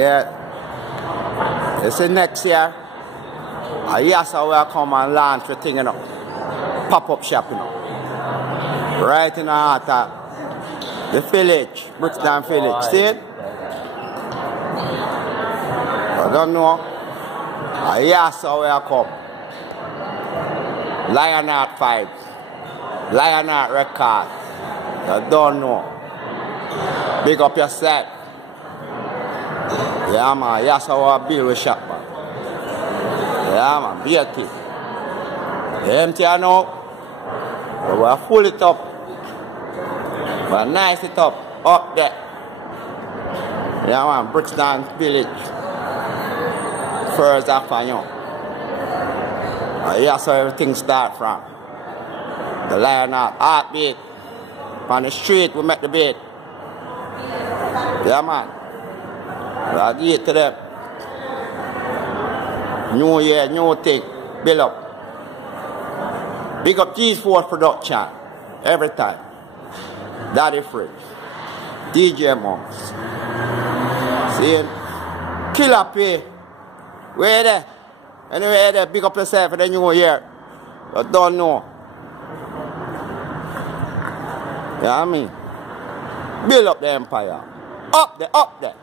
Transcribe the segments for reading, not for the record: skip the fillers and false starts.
Yeah. You see next year, yes, I will come and launch the thing, you know. Pop-up shop, you know. Right in the heart of the village, Brixton village. See it? I don't know. Yes, I will come. Lionheart Vibes. Lionheart Records. You don't know. Big up yourself. Yeah, man. Yes, I will build a shop, man. Yeah, man. Beauty. Empty now. But we'll full it up. We'll nice it up. Up there. Yeah, man. Brixton Village. First Avenue. That's how everything start from. The Lionheart Heartbeat. On the street, we make the beat. Yeah, man. We'll give it to them. New year, new thing. Build up. Big up G4 production. Every time. Daddy Fridge. DJ Monks. See it? Killer P. Where there? Anyway, there. Big up yourself for the new year. You don't know. You know what I mean? Build up the empire. Up there, up there.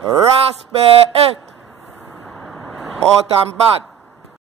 Respect. Out and bad.